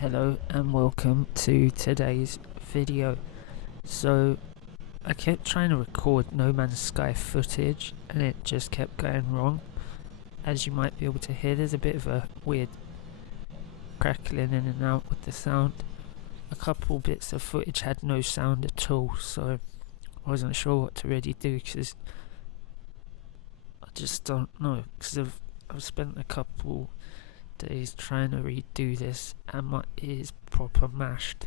Hello and welcome to today's video. So I kept trying to record No Man's Sky footage and it just kept going wrong. As you might be able to hear, there's a bit of a weird crackling in and out with the sound. A couple bits of footage had no sound at all, so I wasn't sure what to really do because I just don't know, because I've spent a couple days trying to redo this and my ears proper mashed,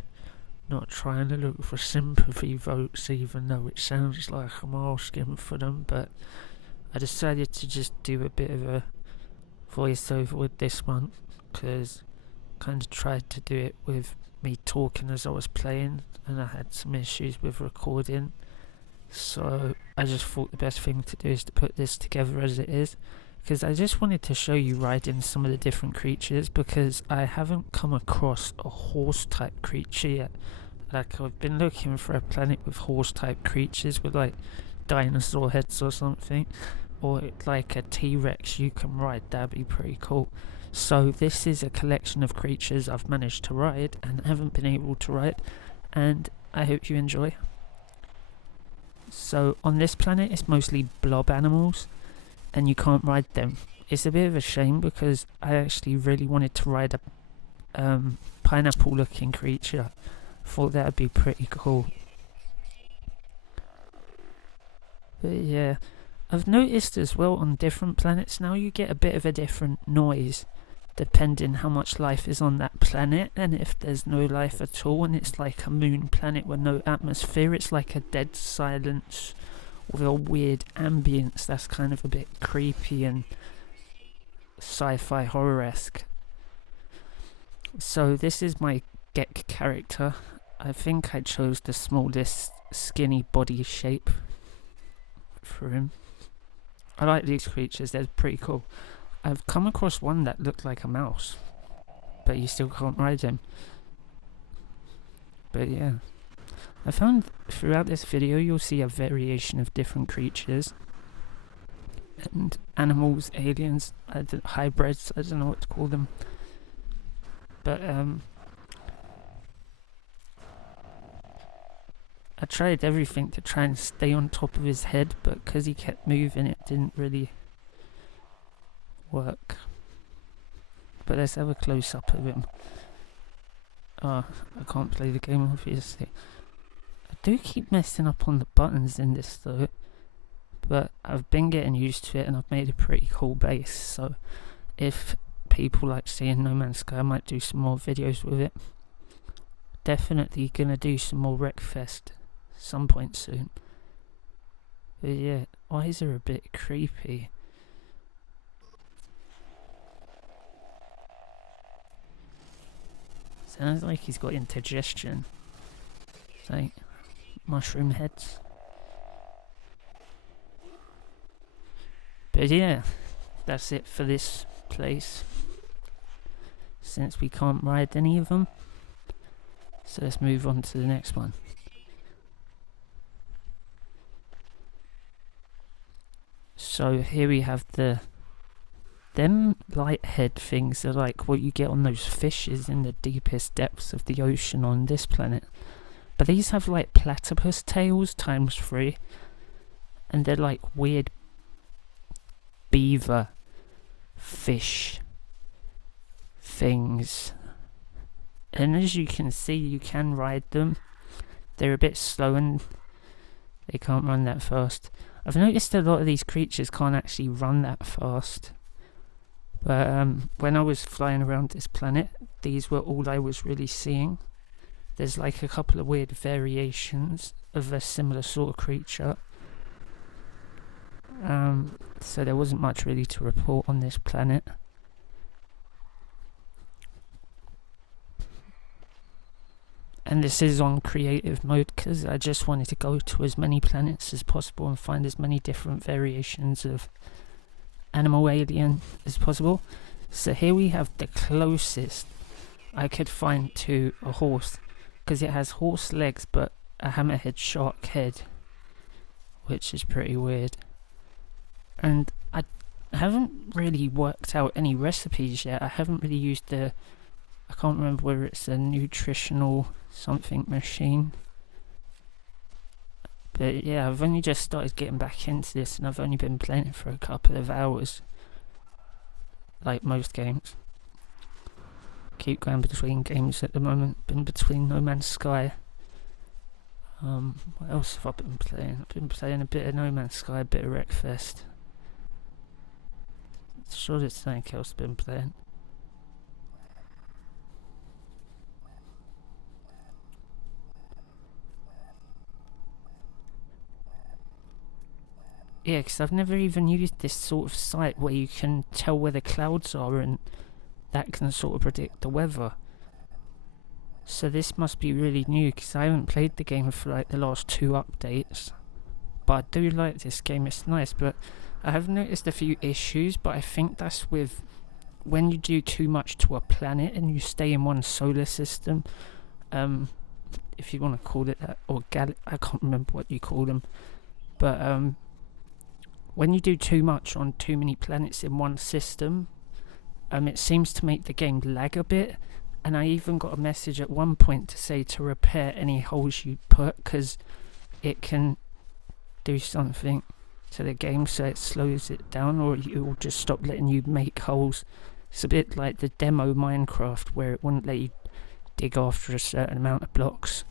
not trying to look for sympathy votes even though it sounds like I'm asking for them, but I decided to just do a bit of a voiceover with this one because I kind of tried to do it with me talking as I was playing and I had some issues with recording, so I just thought the best thing to do is to put this together as it is, because I just wanted to show you riding some of the different creatures, because I haven't come across a horse type creature yet. Like, I've been looking for a planet with horse type creatures with like dinosaur heads or something, or like a T-Rex you can ride. That'd be pretty cool. So this is a collection of creatures I've managed to ride and haven't been able to ride, and I hope you enjoy. So on this planet it's mostly blob animals and you can't ride them. It's a bit of a shame because I actually really wanted to ride a pineapple looking creature. Thought that would be pretty cool. But yeah, I've noticed as well on different planets now you get a bit of a different noise depending how much life is on that planet, and if there's no life at all and it's like a moon planet with no atmosphere, it's like a dead silence with a weird ambience that's kind of a bit creepy and sci-fi horror-esque. So this is my Gek character. I think I chose the smallest skinny body shape for him. I like these creatures, they're pretty cool. I've come across one that looked like a mouse, but you still can't ride him. But yeah, I found throughout this video you'll see a variation of different creatures and animals, aliens, hybrids, I don't know what to call them. But I tried everything to try and stay on top of his head, but because he kept moving it didn't really work. But let's have a close up of him. I can't play the game obviously. I do keep messing up on the buttons in this though, but I've been getting used to it and I've made a pretty cool base, so if people like seeing No Man's Sky I might do some more videos with it. Definitely gonna do some more Wreckfest some point soon. But yeah, eyes are a bit creepy. Sounds like he's got indigestion. Like mushroom heads. But yeah, that's it for this place, since we can't ride any of them. So let's move on to the next one. So here we have them light head things are like what you get on those fishes in the deepest depths of the ocean on this planet. But these have like platypus tails times 3. And they're like weird beaver fish things. And as you can see, you can ride them. They're a bit slow and they can't run that fast. I've noticed a lot of these creatures can't actually run that fast. But when I was flying around this planet, these were all I was really seeing. There's like a couple of weird variations of a similar sort of creature. So there wasn't much really to report on this planet. And this is on creative mode because I just wanted to go to as many planets as possible and find as many different variations of animal alien as possible. So here we have the closest I could find to a horse, because it has horse legs but a hammerhead shark head, which is pretty weird. And I haven't really worked out any recipes yet. I haven't really used the I can't remember whether it's a nutritional something machine. But yeah, I've only just started getting back into this, and I've only been playing it for a couple of hours. Like most games. Keep going between games at the moment. Been between No Man's Sky. What else have I been playing? I've been playing a bit of No Man's Sky, a bit of Wreckfest. Sure there's something else I've been playing. Yeah, because I've never even used this sort of site where you can tell where the clouds are and that can sort of predict the weather. So this must be really new because I haven't played the game for like the last 2 updates. But I do like this game, it's nice, but I have noticed a few issues, but I think that's with when you do too much to a planet and you stay in one solar system, if you want to call it that, or I can't remember what you call them, but when you do too much on too many planets in one system, it seems to make the game lag a bit. And I even got a message at one point to say to repair any holes you put, because it can do something to the game so it slows it down, or it will just stop letting you make holes. It's a bit like the demo Minecraft where it wouldn't let you dig after a certain amount of blocks.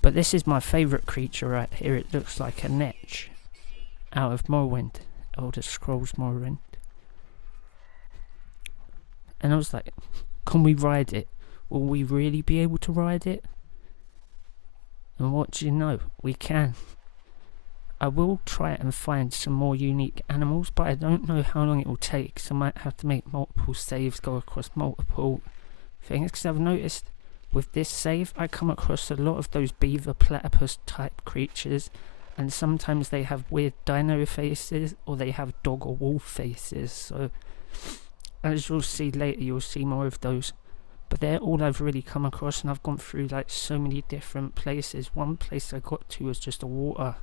But this is my favourite creature right here. It looks like a Netch out of Morrowind, Elder Scrolls Morrowind. And I was like, can we ride it? Will we really be able to ride it? And what do you know? We can. I will try and find some more unique animals, but I don't know how long it will take, so I might have to make multiple saves, go across multiple things, because I've noticed with this save I come across a lot of those beaver platypus type creatures, and sometimes they have weird dino faces or they have dog or wolf faces, so as you'll see later you'll see more of those. But they're all I've really come across, and I've gone through like so many different places. One place I got to was just a water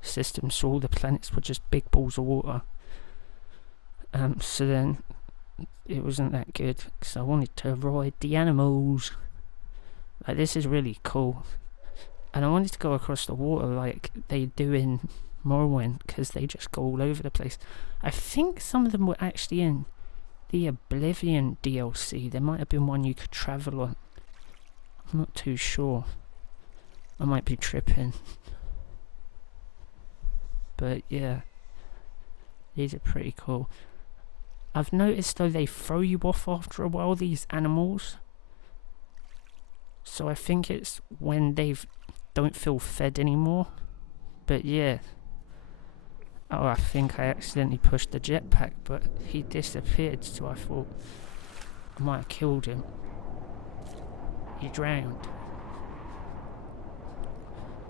system, so all the planets were just big balls of water. So then it wasn't that good because I wanted to ride the animals. Like, this is really cool, and I wanted to go across the water like they do in Morrowind, because they just go all over the place. I think some of them were actually in the Oblivion DLC. There might have been one you could travel on. I'm not too sure. I might be tripping. But yeah, these are pretty cool. I've noticed though they throw you off after a while, these animals. So I think it's when they don't feel fed anymore. But yeah. Oh, I think I accidentally pushed the jetpack, but he disappeared, so I thought I might have killed him. He drowned.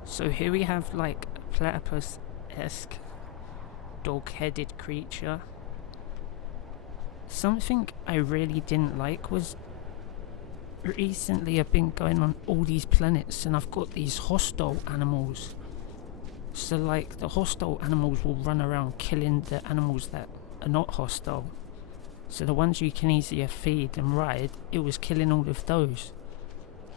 So here we have like a platypus-esque dog-headed creature. Something I really didn't like was recently I've been going on all these planets and I've got these hostile animals. So like the hostile animals will run around killing the animals that are not hostile. So the ones you can easier feed and ride, it was killing all of those.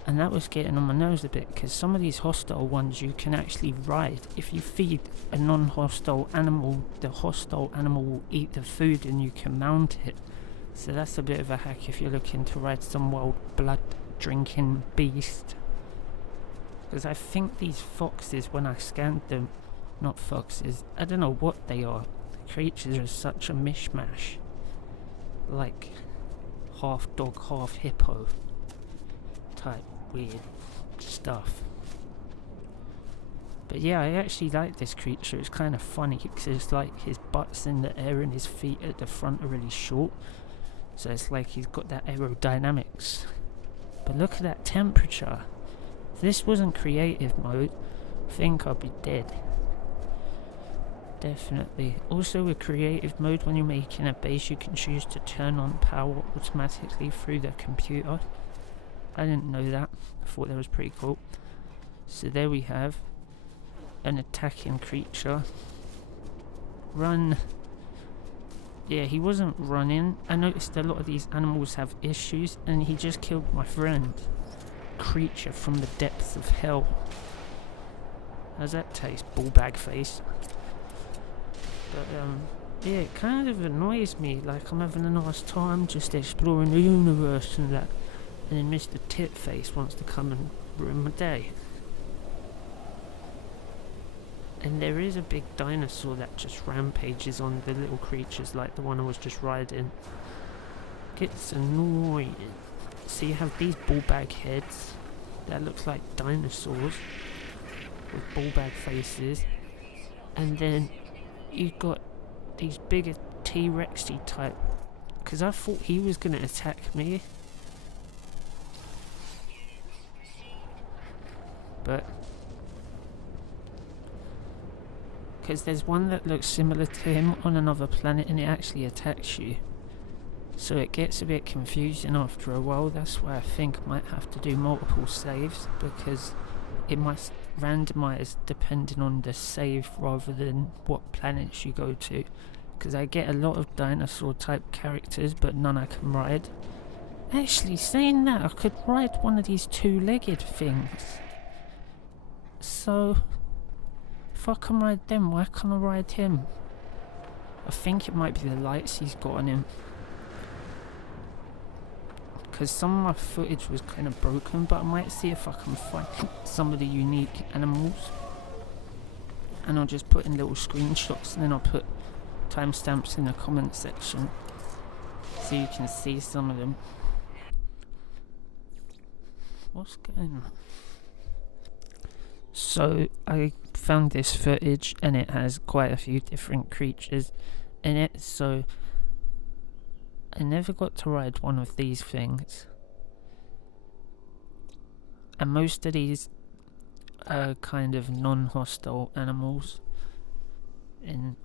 And that was getting on my nerves a bit, because some of these hostile ones you can actually ride. If you feed a non-hostile animal, the hostile animal will eat the food and you can mount it. So that's a bit of a hack if you're looking to ride some wild blood drinking beast. Because I think these foxes, when I scanned them, not foxes, I don't know what they are. The creatures are such a mishmash. Like half dog, half hippo type weird stuff. But yeah, I actually like this creature. It's kind of funny because it's like his butt's in the air and his feet at the front are really short. So it's like he's got that aerodynamics. But look at that temperature. If this wasn't creative mode, I think I'd be dead. Definitely. Also with creative mode, when you're making a base, you can choose to turn on power automatically through the computer. I didn't know that. I thought that was pretty cool. So there we have an attacking creature. Run. yeah, he wasn't running. I noticed a lot of these animals have issues, and he just killed my friend. Creature from the depths of hell. How's that taste, ballbag face? But yeah, it kind of annoys me, like I'm having a nice time just exploring the universe and that, and then Mr. Titface wants to come and ruin my day. And there is a big dinosaur that just rampages on the little creatures like the one I was just riding. Gets annoying. So you have these ballbag heads that look like dinosaurs with ballbag faces, and then you've got these bigger T-Rexy type, because I thought he was going to attack me, but because there's one that looks similar to him on another planet and it actually attacks you, so it gets a bit confusing after a while. That's why I think I might have to do multiple saves, because it might randomise depending on the save rather than what planets you go to, because I get a lot of dinosaur type characters but none I can ride. Actually, saying that, I could ride one of these two-legged things, so if I can ride them, why can't I ride him? I think it might be the lights he's got on him, because some of my footage was kind of broken, but I might see if I can find some of the unique animals, and I'll just put in little screenshots, and then I'll put timestamps in the comment section so you can see some of them. What's going on? So I found this footage and it has quite a few different creatures in it, so I never got to ride one of these things, and most of these are kind of non-hostile animals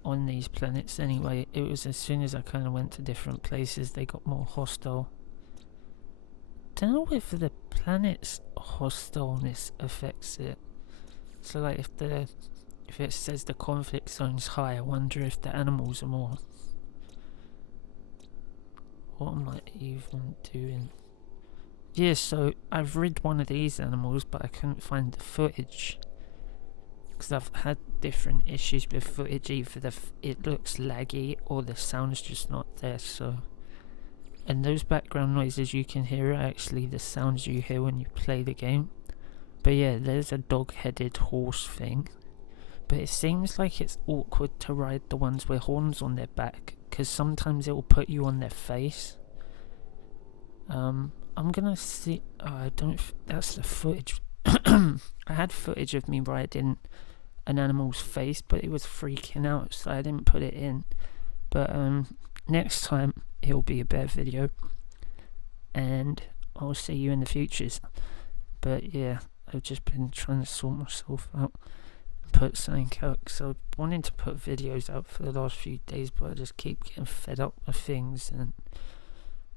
on these planets anyway. It was as soon as I kind of went to different places they got more hostile. Don't know if the planet's hostileness affects it. So like if it says the conflict zone's high, I wonder if the animals are more. What am I even doing? Yeah, so I've rid one of these animals, but I couldn't find the footage, because I've had different issues with footage. Either it looks laggy or the sound's just not there. So, and those background noises you can hear are actually the sounds you hear when you play the game. But yeah, there's a dog-headed horse thing, but it seems like it's awkward to ride the ones with horns on their back, because sometimes it will put you on their face. I'm gonna see. I don't. That's the footage. I had footage of me riding an animal's face, but it was freaking out, so I didn't put it in. But next time it'll be a better video, and I'll see you in the futures. But yeah, I've just been trying to sort myself out and put something out, so I wanted to put videos out for the last few days, but I just keep getting fed up with things, and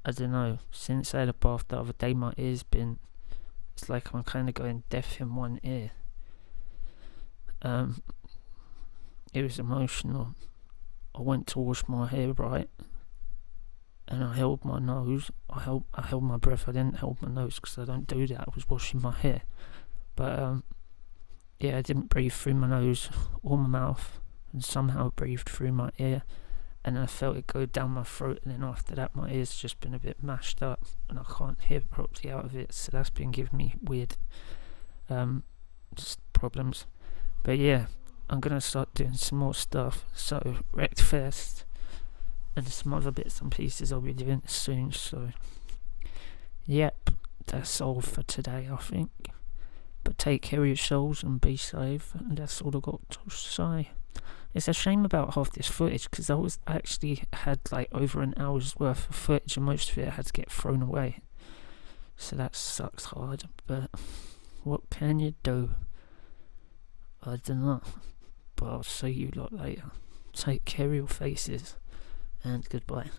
I don't know, since I had a bath the other day, my ear's been, it's like I'm kind of going deaf in one ear. It was emotional. I went to wash my hair, right, and I held my nose. I held my breath. I didn't hold my nose because I don't do that. I was washing my hair, but yeah, I didn't breathe through my nose or my mouth, and somehow I breathed through my ear, and I felt it go down my throat, and then after that my ear's just been a bit mashed up and I can't hear properly out of it, so that's been giving me weird just problems. But yeah, I'm gonna start doing some more stuff, so Wreckfest and some other bits and pieces I'll be doing soon. So yep, that's all for today, I think. But take care of yourselves and be safe, and that's all I got to say. It's a shame about half this footage, because I actually had like over an hour's worth of footage, and most of it had to get thrown away. So that sucks hard, but what can you do? I don't know. But I'll see you lot later. Take care of your faces, and goodbye.